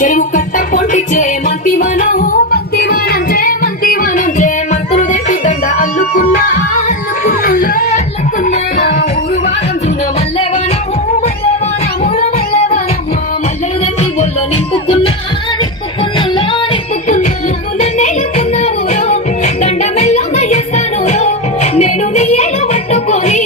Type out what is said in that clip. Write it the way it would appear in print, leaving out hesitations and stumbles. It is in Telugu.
చెరువు కట్ట పొంటిచే మంతివానం మంతివానం చే మంతివానం చే మంతులు తెంపి దండ అల్లుకున్నా అల్లుకున్నా అల్లుకున్నా ఊరు వారం చిన్న మల్లెవానం మల్లెవానముల మల్లెవానమ్మ మల్లెలు తెంపి బొల్లో నింపుకున్నా నింపుకున్నా నింపుకున్నా నన్నేలుకున్నావు దండ మెల్లగా చేస్తాను నేను నీ ఏలు పట్టుకొని